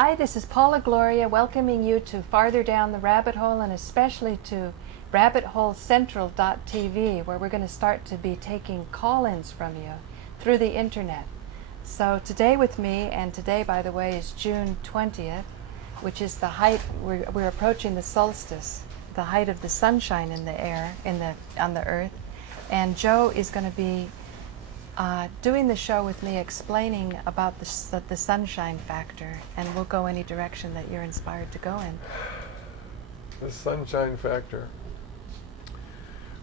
Hi, this is Paula Gloria welcoming you to Farther Down the Rabbit Hole, and especially to rabbitholecentral.tv, where we're going to start to be taking call-ins from you through the internet. So today with me, and today by the way is June 20th, which is the height, we're approaching the solstice, the height of the sunshine in the air, on the earth, and Joe is going to be doing the show with me, explaining about the sunshine factor, and we'll go any direction that you're inspired to go in. The sunshine factor.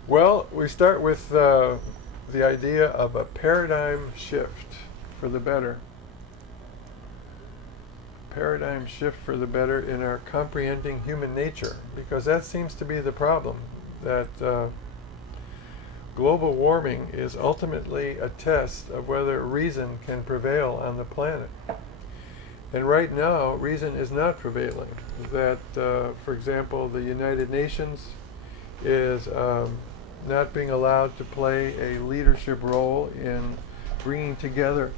Well, we start with the idea of a paradigm shift for the better. Paradigm shift for the better in our comprehending human nature, because that seems to be the problem, that global warming is ultimately a test of whether reason can prevail on the planet. And right now, reason is not prevailing. That, for example, the United Nations is not being allowed to play a leadership role in bringing together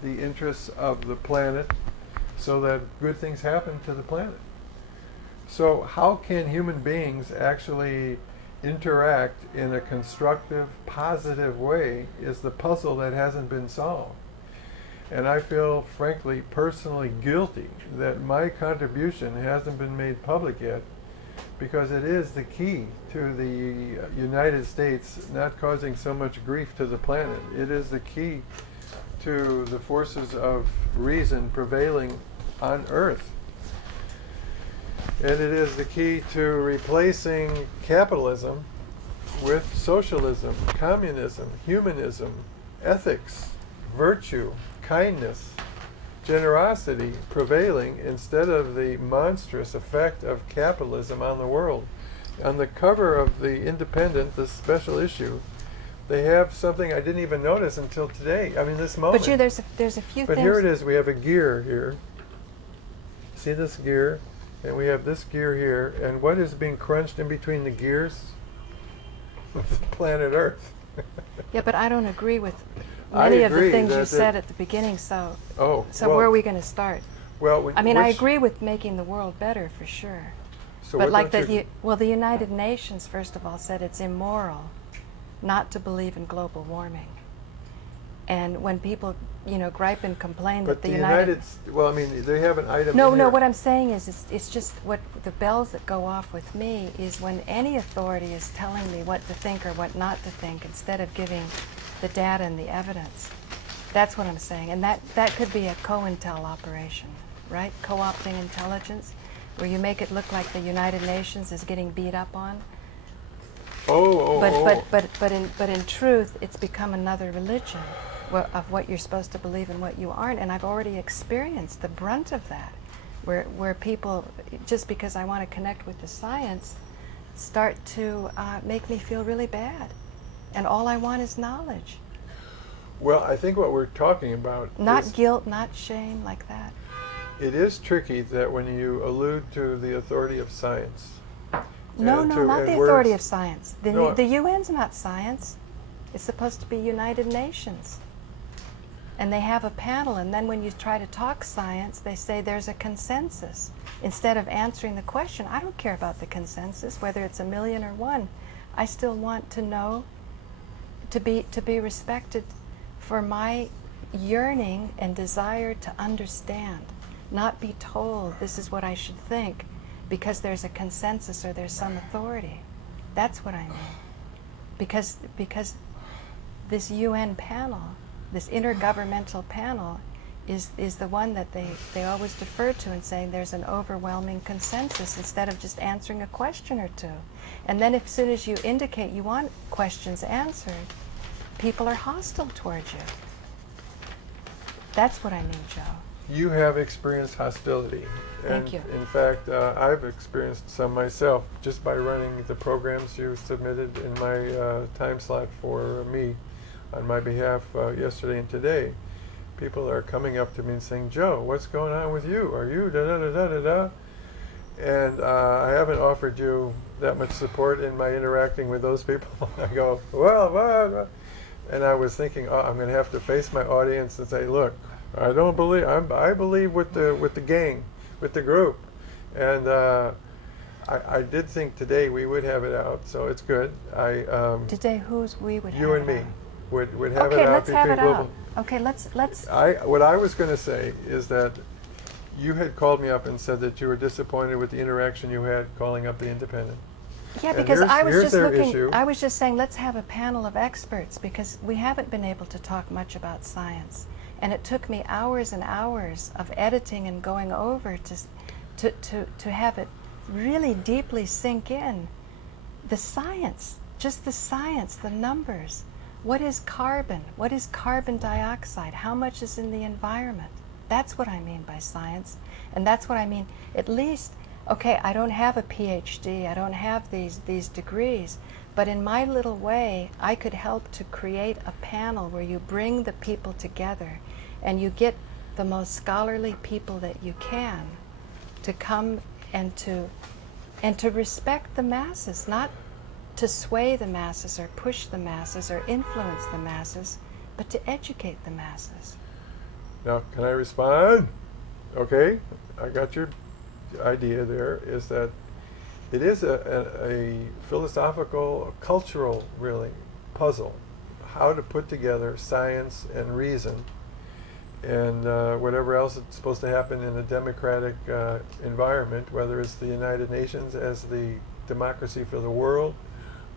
the interests of the planet so that good things happen to the planet. So how can human beings actually interact in a constructive, positive way is the puzzle that hasn't been solved. And I feel, frankly, personally guilty that my contribution hasn't been made public yet, because it is the key to the United States not causing so much grief to the planet. It is the key to the forces of reason prevailing on Earth. And it is the key to replacing capitalism with socialism, communism, humanism, ethics, virtue, kindness, generosity prevailing instead of the monstrous effect of capitalism on the world. On the cover of the Independent, this special issue, they have something I didn't even notice until today. I mean, this moment. But there's a few But things. here it is. We have a gear here. See this gear? And we have this gear here, and what is being crunched in between the gears? Planet Earth. Yeah, but I don't agree with many of the things you said at the beginning, so well, where are we going to start? Well, I mean, I agree with making the world better, for sure. So but like the United Nations, first of all, said it's immoral not to believe in global warming. And when people, gripe and complain but that the United well, I mean, they have an item. No, in here. what I'm saying is, it's just what the bells that go off with me is when any authority is telling me what to think or what not to think, instead of giving the data and the evidence. That's what I'm saying, and that could be a co-intel operation, right? Co-opting intelligence, where you make it look like the United Nations is getting beat up on. But in truth, it's become another religion of what you're supposed to believe and what you aren't. And I've already experienced the brunt of that, where people, just because I want to connect with the science, start to make me feel really bad. And all I want is knowledge. Well, I think what we're talking about not guilt, not shame, like that. It is tricky that when you allude to the authority of science. No, not the authority of science. The UN's not science. It's supposed to be United Nations. And they have a panel, and then when you try to talk science, they say there's a consensus. Instead of answering the question, I don't care about the consensus, whether it's 1 million or 1. I still want to know, to be respected for my yearning and desire to understand, not be told this is what I should think because there's a consensus or there's some authority. That's what I mean. Because this UN panel, this intergovernmental panel, is the one that they always defer to and saying there's an overwhelming consensus, instead of just answering a question or two. And then as soon as you indicate you want questions answered, people are hostile towards you. That's what I mean, Joe. You have experienced hostility. Thank you. In fact, I've experienced some myself just by running the programs you submitted in my time slot for me on my behalf yesterday and today. People are coming up to me and saying, Joe, what's going on with you? Are you da-da-da-da-da-da? And I haven't offered you that much support in my interacting with those people. I go, well, and I was thinking, oh, I'm going to have to face my audience and say, look, I don't believe. I believe with the gang, with the group, and I did think today we would have it out, so it's good. Today, whose we would you have and it me out? would have Okay, it out let's have between it global. out. Okay, let's. What I was going to say is that you had called me up and said that you were disappointed with the interaction you had calling up the Independent. Yeah, And because I was here's just their looking. issue. I was just saying, let's have a panel of experts because we haven't been able to talk much about science, and it took me hours and hours of editing and going over to have it really deeply sink in. The science, just the science, the numbers. What is carbon? What is carbon dioxide? How much is in the environment? That's what I mean by science, and that's what I mean. At least. Okay, I don't have a PhD, I don't have these degrees, but in my little way, I could help to create a panel where you bring the people together and you get the most scholarly people that you can to come and to respect the masses, not to sway the masses or push the masses or influence the masses, but to educate the masses. Now, can I respond? Okay, I got your idea there. Is that it is a philosophical, cultural, really, puzzle, how to put together science and reason and whatever else is supposed to happen in a democratic environment, whether it's the United Nations as the democracy for the world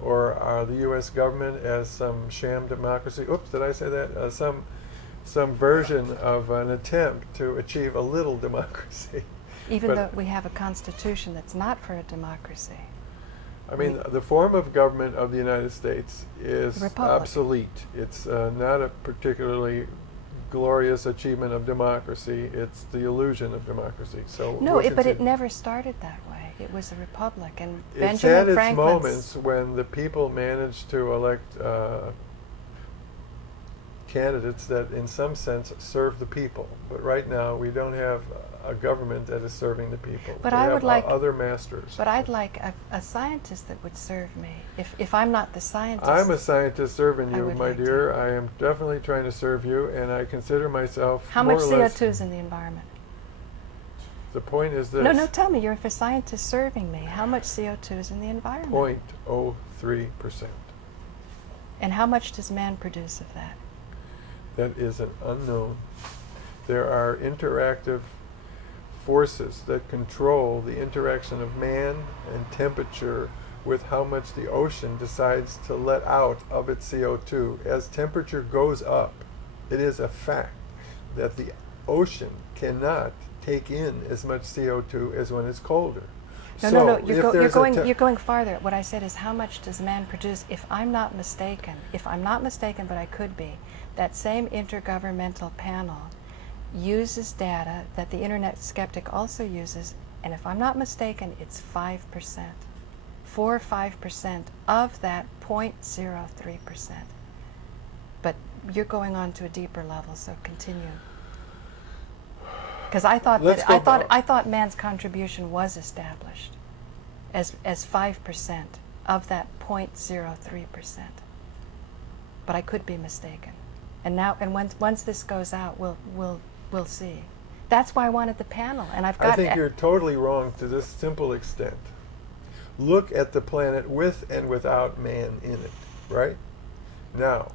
or the U.S. government as some sham democracy. Oops, did I say that? Some version of an attempt to achieve a little democracy. Even though we have a constitution that's not for a democracy. I mean, the form of government of the United States is Republic. obsolete. It's not a particularly glorious achievement of democracy. It's the illusion of democracy. So no, but it never started that way. It was a republic, and it's Benjamin had its Franklin's moments when the people managed to elect candidates that, in some sense, serve the people. But right now, we don't have a government that is serving the people. But we I have would like other masters. But I'd like a scientist that would serve me. If I'm not the scientist, I'm a scientist serving I you, would my like dear. to. I am definitely trying to serve you, and I consider myself how more much or less. CO2 is in the environment? The point is this. No, tell me. You're a scientist serving me. How much CO2 is in the environment? 0.03%. And how much does man produce of that? That is an unknown. There are interactive forces that control the interaction of man and temperature with how much the ocean decides to let out of its CO2. As temperature goes up, it is a fact that the ocean cannot take in as much CO2 as when it's colder. No. You're going farther. What I said is, how much does man produce? If I'm not mistaken, but I could be, that same intergovernmental panel uses data that the internet skeptic also uses, and if I'm not mistaken, it's 5%. 4 or 5% of that 0.03%. But you're going on to a deeper level, so continue. Because I thought man's contribution was established as 5% of that 0.03%. But I could be mistaken. And once this goes out, we'll see. That's why I wanted the panel, and I think you're totally wrong to this simple extent. Look at the planet with and without man in it, right? Now,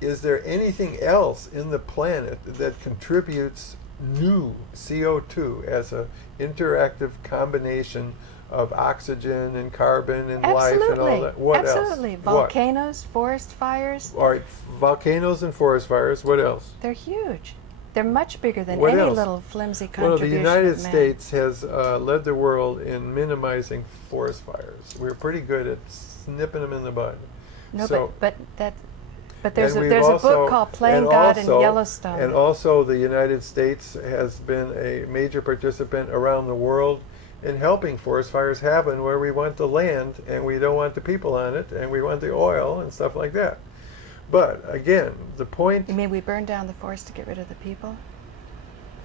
is there anything else in the planet that contributes new CO2 as an interactive combination of oxygen and carbon and life and all that? What else? Absolutely. Volcanoes, forest fires. All right, volcanoes and forest fires. What else? They're huge. They're much bigger than What any else? little flimsy Well, contribution the United of man. States has led the world in minimizing forest fires. We're pretty good at snipping them in the bud. No, So- but there's and a we've book also- called Playing and God in also- Yellowstone. And also the United States has been a major participant around the world in helping forest fires happen where we want the land and we don't want the people on it and we want the oil and stuff like that. But again, the point... You mean we burn down the forest to get rid of the people?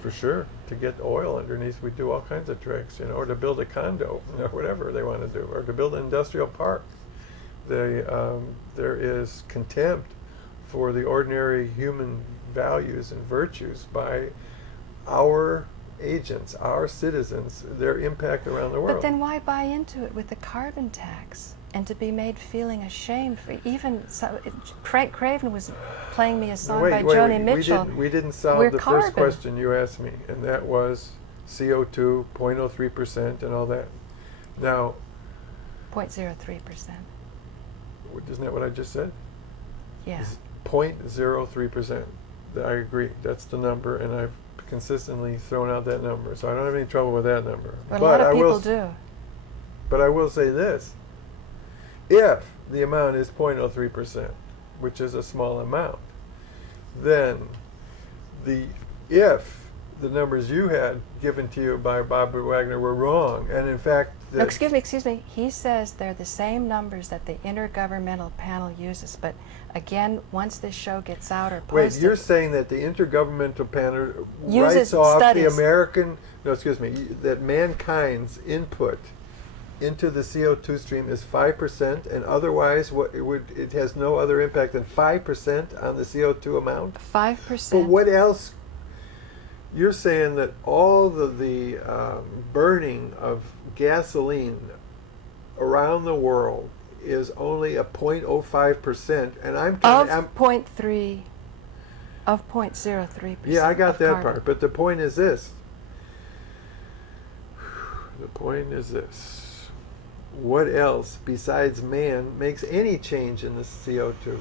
For sure. To get oil underneath, we do all kinds of tricks, or to build a condo, or whatever they want to do, or to build an industrial park. There is contempt for the ordinary human values and virtues by our agents, our citizens, their impact around the world. But then why buy into it with the carbon tax and to be made feeling ashamed for even Frank Craven was playing me a song by Joni Mitchell. We didn't solve We're the carbon. first question you asked me, and that was CO2, 0.03% and all that. Now, 0.03%. Isn't that what I just said? Yeah. 0.03%. I agree. That's the number, and I've consistently thrown out that number, so I don't have any trouble with that number. But a lot of people do. But I will say this. If the amount is 0.03%, which is a small amount, then if the numbers you had given to you by Bob Wagner were wrong, and in fact... No, excuse me. He says they're the same numbers that the Intergovernmental Panel uses, but again, once this show gets out or posted... Wait, you're saying that the Intergovernmental Panel uses writes off studies. the American... No, excuse me, that mankind's input into the CO2 stream is 5%, and otherwise it has no other impact than 5% on the CO2 amount? 5%. But what else? You're saying that all the burning of gasoline around the world is only a 0.05%, and I'm trying of 0.03%. Yeah, I got that carbon. part. But the point is this. The point is this. What else besides man makes any change in the CO2?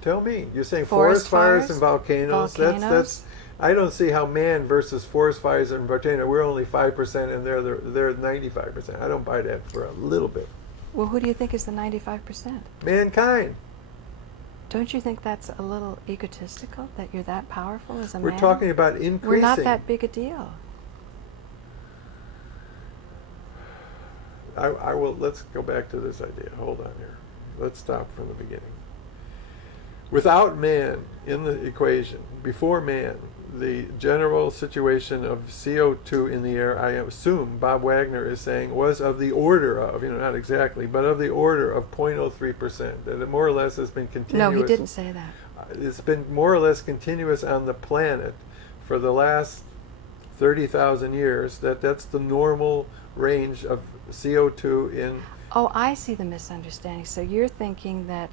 Tell me. You're saying forest fires and volcanoes. That's I don't see how man versus forest fires and volcanoes, we're only 5% and they're 95%. I don't buy that for a little bit. Well, who do you think is the 95%? Mankind. Don't you think that's a little egotistical, that you're that powerful as a man? We're talking about increasing. We're not that big a deal. I will. Let's go back to this idea. Hold on here. Let's stop from the beginning. Without man in the equation, before man, the general situation of CO2 in the air, I assume Bob Wagner is saying, was of the order of, not exactly, but of the order of 0.03%. That it more or less has been continuous. No, he didn't say that. It's been more or less continuous on the planet for the last 30,000 years. That's the normal range of CO2 in... Oh, I see the misunderstanding. So you're thinking that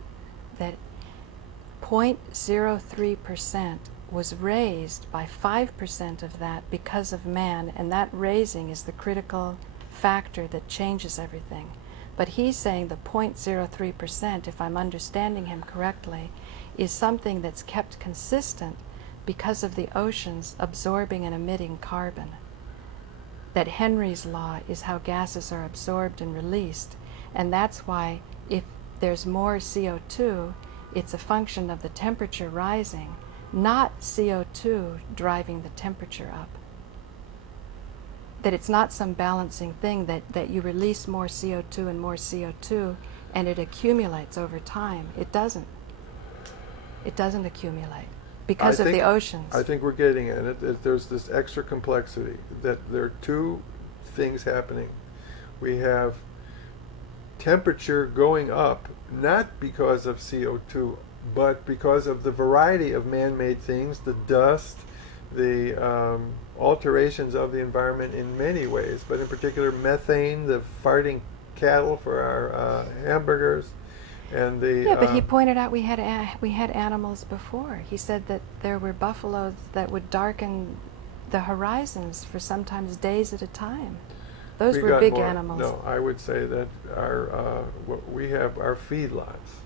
0.03% was raised by 5% of that because of man, and that raising is the critical factor that changes everything. But he's saying the 0.03%, if I'm understanding him correctly, is something that's kept consistent because of the oceans absorbing and emitting carbon. That Henry's law is how gases are absorbed and released, and that's why if there's more CO2, it's a function of the temperature rising, not CO2 driving the temperature up. That it's not some balancing thing that you release more CO2 and more CO2 and it accumulates over time. It doesn't. It doesn't accumulate because of the oceans. I think we're getting at it. There's this extra complexity that there are two things happening. We have temperature going up, not because of CO2, but because of the variety of man-made things, the dust, the alterations of the environment in many ways, but in particular methane, the farting cattle for our hamburgers, and the... Yeah, but he pointed out we had animals before. He said that there were buffaloes that would darken the horizons for sometimes days at a time. Those were big animals. No, I would say that we have our feedlots,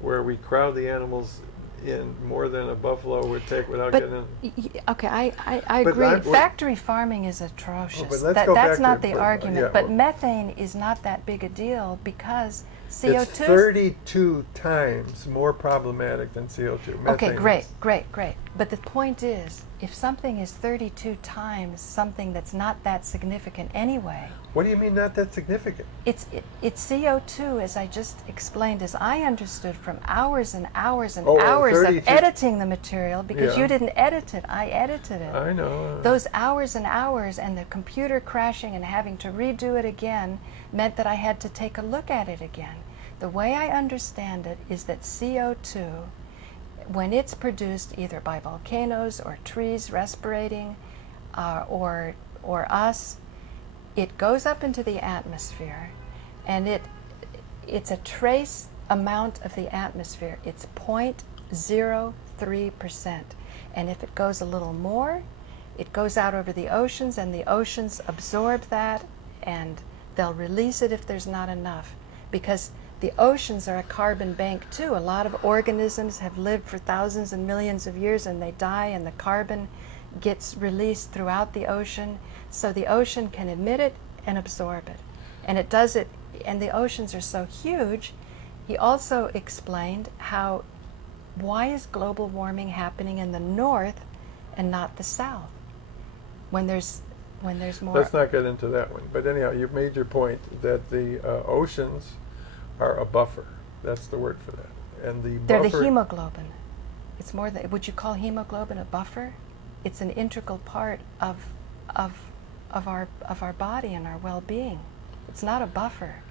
where we crowd the animals in more than a buffalo would take without getting in. Okay, I agree. Factory farming is atrocious. That's not the argument. Yeah, but methane is not that big a deal because CO2... It's 32 times more problematic than CO2. Methane Okay, great. But the point is, if something is 32 times something that's not that significant anyway... What do you mean not that significant? It's CO2, as I just explained, as I understood from hours and hours and hours of editing the material, because you didn't edit it, I edited it. I know. Those hours and hours and the computer crashing and having to redo it again meant that I had to take a look at it again. The way I understand it is that CO2 when it's produced either by volcanoes or trees respirating or us, it goes up into the atmosphere, and it's a trace amount of the atmosphere. It's 0.03%. And if it goes a little more, it goes out over the oceans, and the oceans absorb that, and they'll release it if there's not enough. Because the oceans are a carbon bank too. A lot of organisms have lived for thousands and millions of years, and they die, and the carbon gets released throughout the ocean. So the ocean can emit it and absorb it. And it does it, and the oceans are so huge. He also explained why is global warming happening in the north and not the south when there's more. Let's not get into that one. But anyhow, you've made your point that the oceans are a buffer. That's the word for that. And they're the hemoglobin. It's more than. Would you call hemoglobin a buffer? It's an integral part of our body and our well-being. It's not a buffer.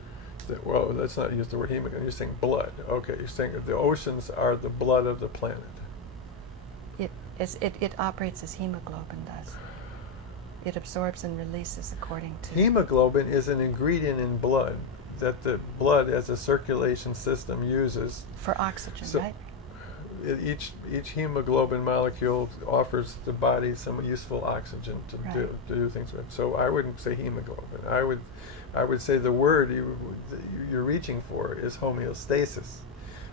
Well, let's not use the word hemoglobin. You're saying blood. Okay, you're saying that the oceans are the blood of the planet. It operates as hemoglobin does. It absorbs and releases according to. Hemoglobin is an ingredient in blood that the blood as a circulation system uses. For oxygen, right? Each hemoglobin molecule offers the body some useful oxygen to do things with. So I wouldn't say hemoglobin. I would say the word you're reaching for is homeostasis.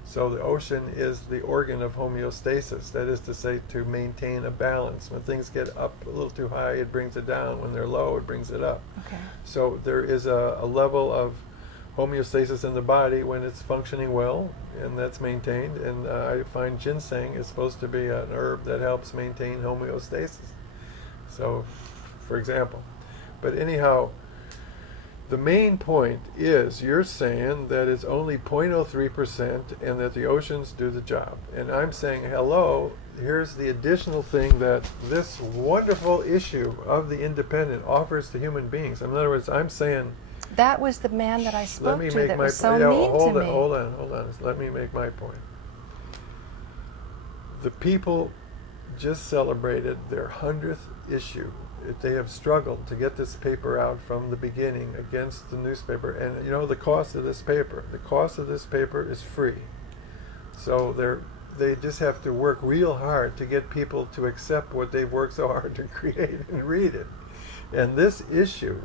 So the ocean is the organ of homeostasis. That is to say, to maintain a balance. When things get up a little too high, it brings it down. When they're low, it brings it up. Okay. So there is a level of homeostasis in the body when it's functioning well, and that's maintained. And I find ginseng is supposed to be an herb that helps maintain homeostasis. So, for example. But anyhow, the main point is you're saying that it's only 0.03% and that the oceans do the job. And I'm saying, hello, here's the additional thing that this wonderful issue of the Independent offers to human beings. In other words, I'm saying... That was the man that I spoke to that was so mean to me. Hold on. Let me make my point. The people just celebrated their 100th issue. They have struggled to get this paper out from the beginning against the newspaper. And you know the cost of this paper? The cost of this paper is free. So they just have to work real hard to get people to accept what they've worked so hard to create and read it. And this issue,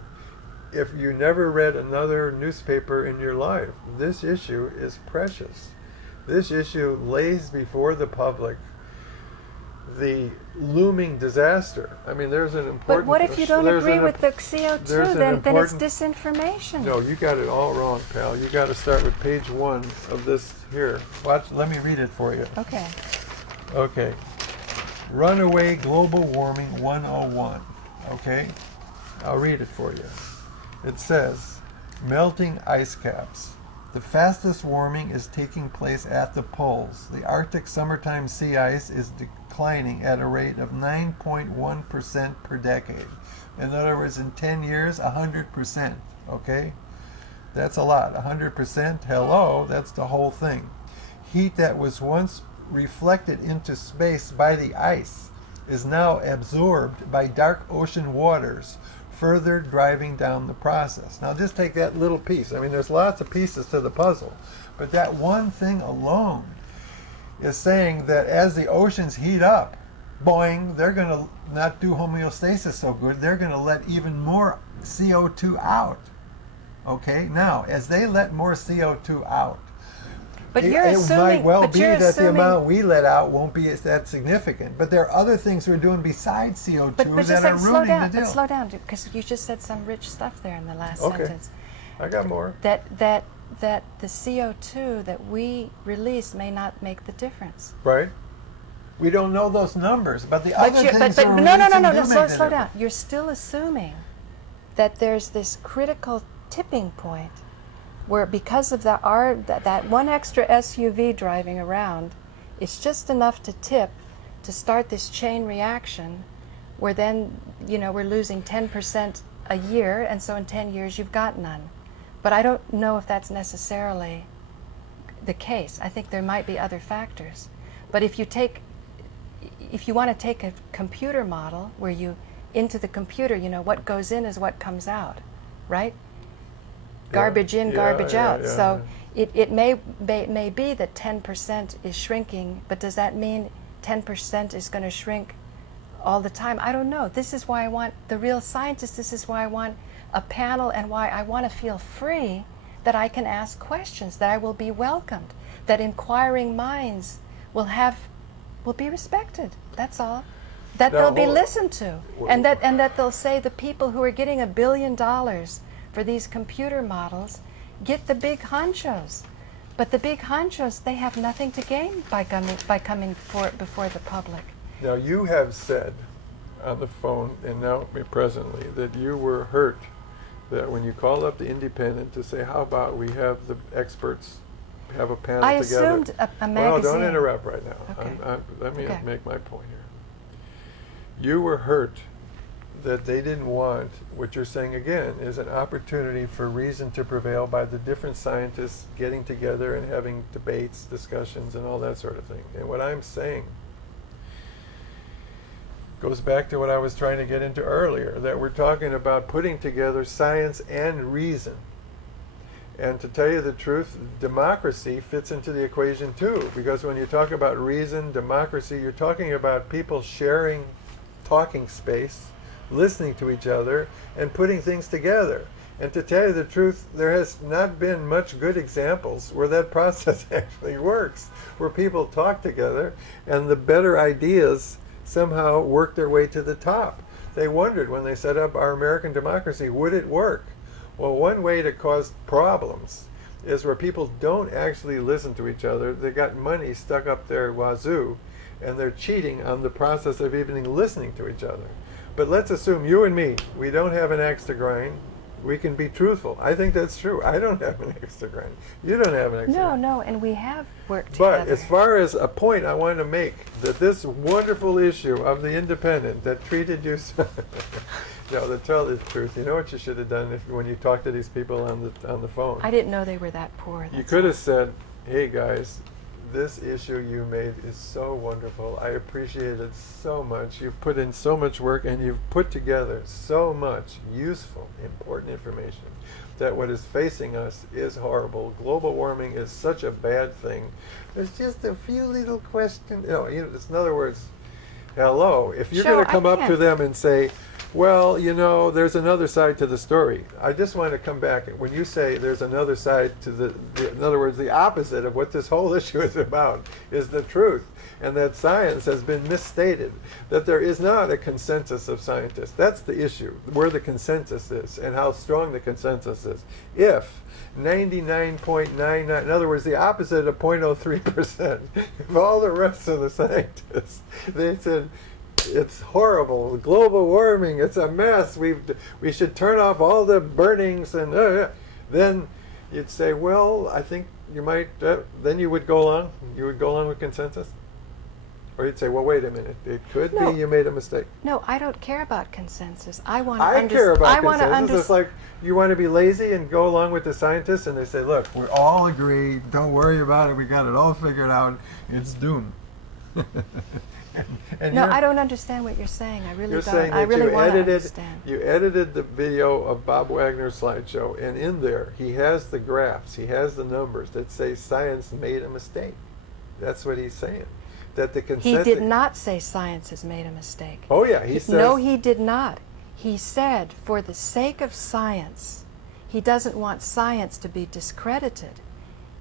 if you never read another newspaper in your life, this issue is precious. This issue lays before the public the looming disaster. I mean, there's an important... But what if you don't agree with the CO2? Then it's disinformation. No, you got it all wrong, pal. You got to start with page 1 of this here. Watch. Let me read it for you. Okay. Okay. Runaway Global Warming 101. Okay? I'll read it for you. It says, melting ice caps. The fastest warming is taking place at the poles. The Arctic summertime sea ice is declining at a rate of 9.1% per decade. In other words, in 10 years, 100%. Okay? That's a lot. 100%, hello, that's the whole thing. Heat that was once reflected into space by the ice is now absorbed by dark ocean waters, further driving down the process. Now just take that little piece. I mean, there's lots of pieces to the puzzle, but that one thing alone is saying that as the oceans heat up, boing, they're going to not do homeostasis so good. They're going to let even more CO2 out. Okay? Now, as they let more CO2 out, but it assuming, might well be that the amount we let out won't be that significant. But there are other things we're doing besides CO2 that are ruining the deal. But slow down, because you just said some rich stuff there in the last sentence. I got more. That the CO2 that we release may not make the difference. Right. We don't know those numbers, but the other things are no, slow down. You're still assuming that there's this critical tipping point where because of that one extra SUV driving around, it's just enough to tip to start this chain reaction where then, we're losing 10% a year, and so in 10 years you've got none. But I don't know if that's necessarily the case. I think there might be other factors. But if you want to take a computer model where you, into the computer, you know, what goes in is what comes out, right? Garbage in, garbage out. So it may be that 10% is shrinking, but does that mean 10% is going to shrink all the time? I don't know. This is why I want the real scientists. This is why I want a panel, and why I want to feel free, that I can ask questions, that I will be welcomed, that inquiring minds will be respected. That's all. That they'll be listened to, and that they'll say the people who are getting $1 billion for these computer models get the big honchos. But the big honchos, they have nothing to gain by coming before the public. Now, you have said on the phone, and now presently, that you were hurt that when you called up the Indypendent to say, how about we have the experts have a panel I together. assumed a magazine. Well, don't interrupt right now. Okay. Let me make my point here. You were hurt that they didn't want, what you're saying again, is an opportunity for reason to prevail by the different scientists getting together and having debates, discussions, and all that sort of thing. And what I'm saying goes back to what I was trying to get into earlier, that we're talking about putting together science and reason. And to tell you the truth, democracy fits into the equation too, because when you talk about reason, democracy, you're talking about people sharing talking space, listening to each other, and putting things together. And to tell you the truth, there has not been much good examples where that process actually works, where people talk together and the better ideas somehow work their way to the top. They wondered when they set up our American democracy, would it work? Well, one way to cause problems is where people don't actually listen to each other. They got money stuck up their wazoo, and they're cheating on the process of even listening to each other. But let's assume you and me, we don't have an axe to grind. We can be truthful. I think that's true. I don't have an axe to grind. You don't have an axe to grind. No, and we have worked together. But as far as a point I wanted to make, that this wonderful issue of the Indypendent that treated you so no, to tell the truth, you know what you should have done when you talked to these people on the phone? I didn't know they were that poor. You could have said, hey guys, this issue you made is so wonderful. I appreciate it so much. You've put in so much work and you've put together so much useful, important information that what is facing us is horrible. Global warming is such a bad thing. There's just a few little questions. In other words, hello. If you're going to come up to them and say, well, there's another side to the story. I just want to come back. When you say there's another side to in other words, the opposite of what this whole issue is about is the truth, and that science has been misstated, that there is not a consensus of scientists. That's the issue, where the consensus is and how strong the consensus is. If 99.99, in other words, the opposite of 0.03%, if all the rest of the scientists, they said, it's horrible, global warming, it's a mess, we should turn off all the burnings, and then you'd say, well, I think you might, then you would go along with consensus? Or you'd say, well, wait a minute, it could be you made a mistake. No, I don't care about consensus. I care about consensus. It's like you want to be lazy and go along with the scientists, and they say, look, we all agree, don't worry about it, we got it all figured out, it's doomed. No, I don't understand what you're saying. I really don't. Saying that I really want to understand. You edited the video of Bob Wagner's slideshow, and in there he has the graphs, he has the numbers that say science made a mistake. That's what he's saying. That the consensus. He did not say science has made a mistake. Oh yeah, he said. No, he did not. He said, for the sake of science, he doesn't want science to be discredited.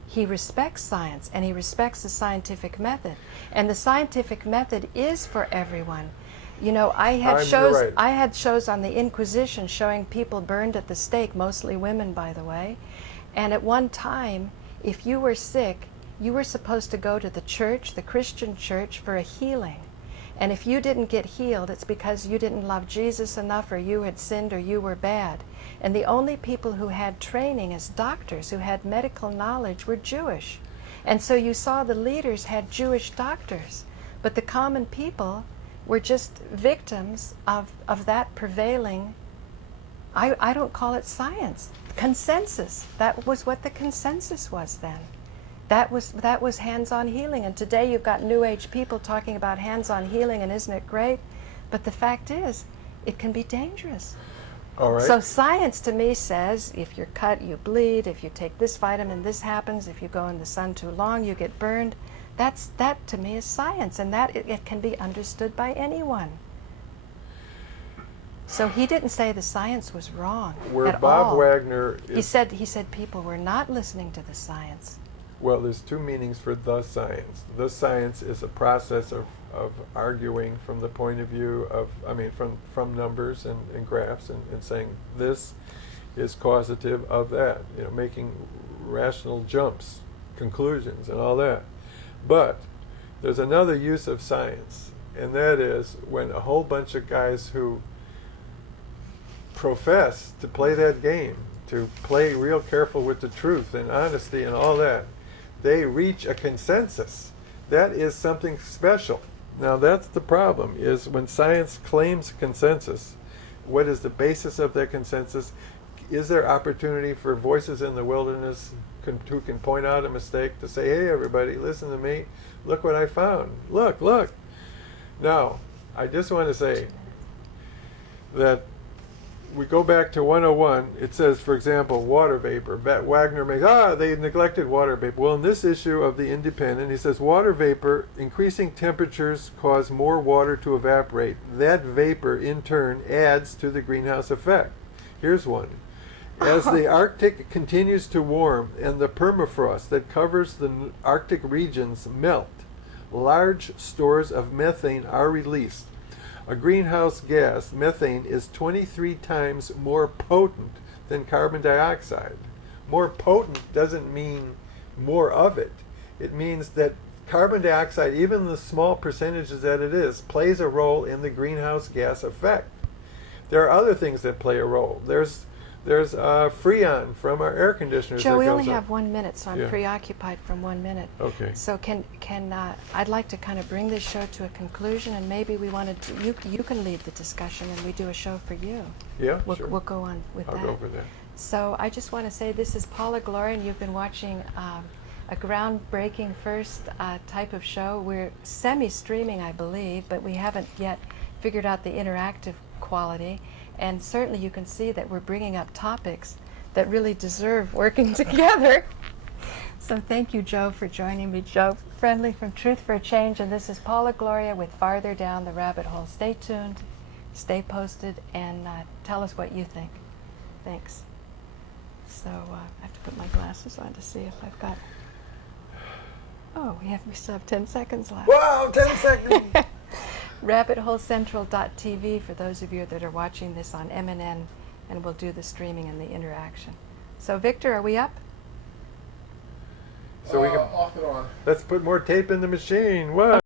He respects science, and he respects the scientific method. And the scientific method is for everyone. I had shows on the Inquisition showing people burned at the stake, mostly women, by the way. And at one time, if you were sick, you were supposed to go to the church, the Christian church, for a healing. And if you didn't get healed, it's because you didn't love Jesus enough, or you had sinned, or you were bad. And the only people who had training as doctors, who had medical knowledge, were Jewish. And so you saw the leaders had Jewish doctors, but the common people were just victims of that prevailing, I don't call it science, consensus. That was what the consensus was then. That was hands-on healing, and today you've got New Age people talking about hands-on healing, and isn't it great? But the fact is, it can be dangerous. All right. So science to me says, if you're cut, you bleed. If you take this vitamin, this happens. If you go in the sun too long, you get burned. That to me is science, and that it can be understood by anyone. So he didn't say the science was wrong Where at Bob all. Wagner is, He said people were not listening to the science. well, there's two meanings for the science. The science is a process of arguing from the point of view of, from numbers and graphs and saying this is causative of that, making rational jumps, conclusions and all that. But there's another use of science, and that is when a whole bunch of guys who profess to play that game, to play real careful with the truth and honesty and all that, they reach a consensus. That is something special. Now that's the problem, is when science claims consensus, what is the basis of that consensus? Is there opportunity for voices in the wilderness who can point out a mistake to say, hey everybody, listen to me, look what I found, look. Now, I just want to say that we go back to 101, it says, for example, water vapor. Wagner makes, they neglected water vapor. Well, in this issue of the Indypendent, he says, water vapor, increasing temperatures cause more water to evaporate. That vapor, in turn, adds to the greenhouse effect. Here's one. As the Arctic continues to warm and the permafrost that covers the Arctic regions melt, large stores of methane are released. A greenhouse gas, methane, is 23 times more potent than carbon dioxide. More potent doesn't mean more of it. It means that carbon dioxide, even the small percentages that it is, plays a role in the greenhouse gas effect. There are other things that play a role. There's Freon from our air conditioners. Joe, we only have 1 minute, so I'm preoccupied from 1 minute. Okay. So I'd like to kind of bring this show to a conclusion, and maybe we wanted to, you can lead the discussion, and we do a show for you. Yeah, We'll go on with that. I'll go for that. So I just want to say this is Paula, Gloria, and you've been watching a groundbreaking first type of show. We're semi-streaming, I believe, but we haven't yet figured out the interactive quality. And certainly you can see that we're bringing up topics that really deserve working together. So thank you, Joe, for joining me. Joe Friendly from Truth for a Change, and this is Paula Gloria with Farther Down the Rabbit Hole. Stay tuned, stay posted, and tell us what you think. Thanks. So I have to put my glasses on to see if I've got... Oh, we still have 10 seconds left. Wow, 10 seconds! RabbitHoleCentral.tv for those of you that are watching this on MNN, and we'll do the streaming and the interaction. So Victor, are we up? So we can, off and on. let's put more tape in the machine. What?